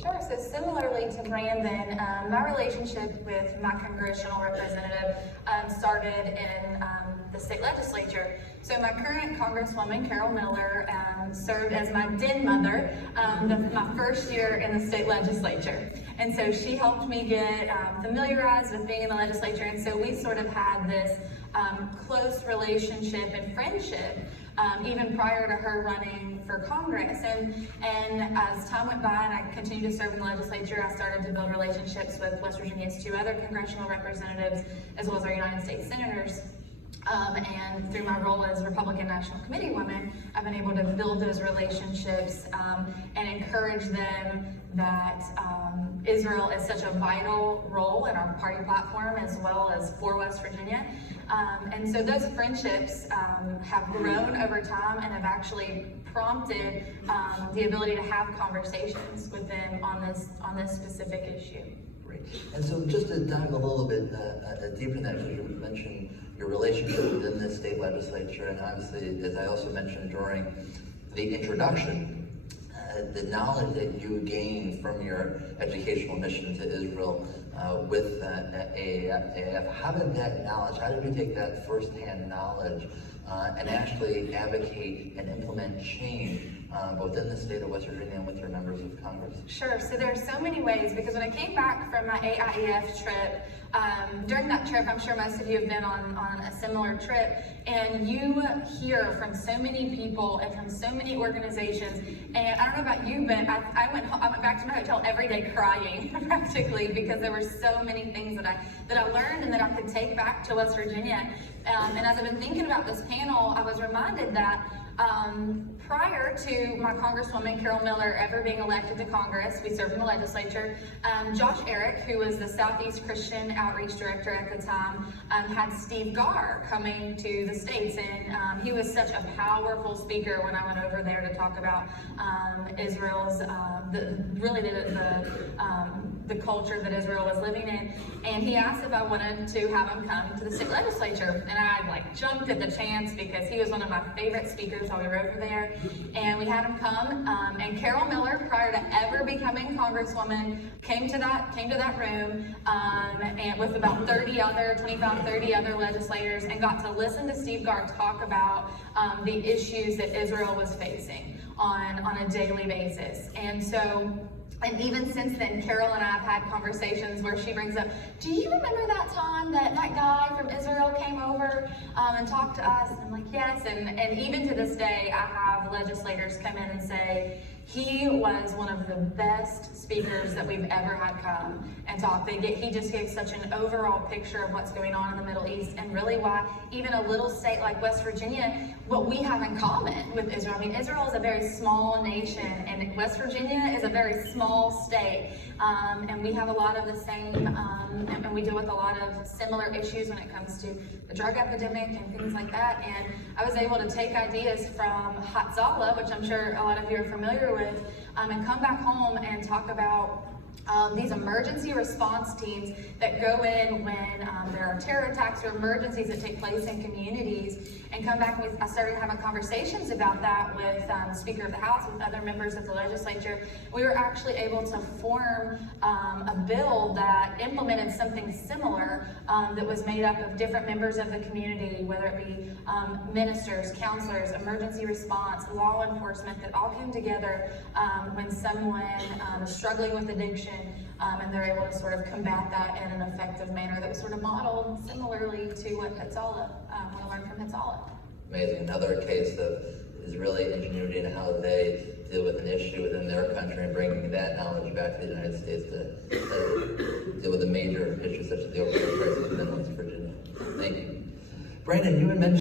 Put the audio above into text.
Sure. So similarly to Brandon, my relationship with my congressional representative started in the state legislature. So my current Congresswoman, Carol Miller, served as my den mother my first year in the state legislature. And so she helped me get familiarized with being in the legislature. And so we sort of had this close relationship and friendship even prior to her running for Congress. And as time went by and I continued to serve in the legislature, I started to build relationships with West Virginia's 2 other congressional representatives, as well as our United States senators. And through my role as Republican National Committee woman, I've been able to build those relationships and encourage them that Israel is such a vital role in our party platform as well as for West Virginia. And so those friendships have grown over time and have actually prompted the ability to have conversations with them on this specific issue. Great. And so just to dive a little bit deeper in that, because you mentioned your relationship within the state legislature, and obviously, as I also mentioned during the introduction, the knowledge that you gained from your educational mission to Israel with AAF, how did you take that firsthand knowledge and actually advocate and implement change both in the state of West Virginia and with your members of Congress? Sure. So there are so many ways, because when I came back from my AIEF trip, during that trip, I'm sure most of you have been on a similar trip, and you hear from so many people and from so many organizations. And I don't know about you, but I went back to my hotel every day crying practically, because there were so many things that I learned and that I could take back to West Virginia. And as I've been thinking about this panel, I was reminded that prior to my Congresswoman Carol Miller ever being elected to Congress, we served in the legislature. Josh Eric, who was the Southeast Christian Outreach Director at the time, had Steve Garr coming to the States, and he was such a powerful speaker when I went over there to talk about Israel's, the culture that Israel was living in. And he asked if I wanted to have him come to the state legislature, and I jumped at the chance because he was one of my favorite speakers while we were over there. And we had him come, and Carol Miller, prior to ever becoming Congresswoman, came to that room and with about 25, 30 other legislators, and got to listen to Steve Garr talk about the issues that Israel was facing on a daily basis. And even since then, Carol and I have had conversations where she brings up, do you remember that time that guy from Israel came over and talked to us? And I'm like, yes. And even to this day, I have legislators come in and say, he was one of the best speakers that we've ever had come and talk. He just gave such an overall picture of what's going on in the Middle East, and really why even a little state like West Virginia, what we have in common with Israel. I mean, Israel is a very small nation, and West Virginia is a very small state. And we have a lot of the same, and we deal with a lot of similar issues when it comes to the drug epidemic and things like that. And I was able to take ideas from Hatzalah, which I'm sure a lot of you are familiar with, and come back home and talk about these emergency response teams that go in when there are terror attacks or emergencies that take place in communities, and come back with, I started having conversations about that with the Speaker of the House, with other members of the legislature. We were actually able to form a bill that implemented something similar that was made up of different members of the community, whether it be ministers, counselors, emergency response, law enforcement, that all came together when someone is struggling with addiction, and they're able to sort of combat that in an effective manner that was sort of modeled similarly to what Hatzalah, what I learned from Hatzalah. Amazing. Another case of Israeli ingenuity and how they deal with an issue within their country and bringing that knowledge back to the United States to deal with a major issue such as the opioid crisis within West Virginia. Thank you. Brandon, you had mentioned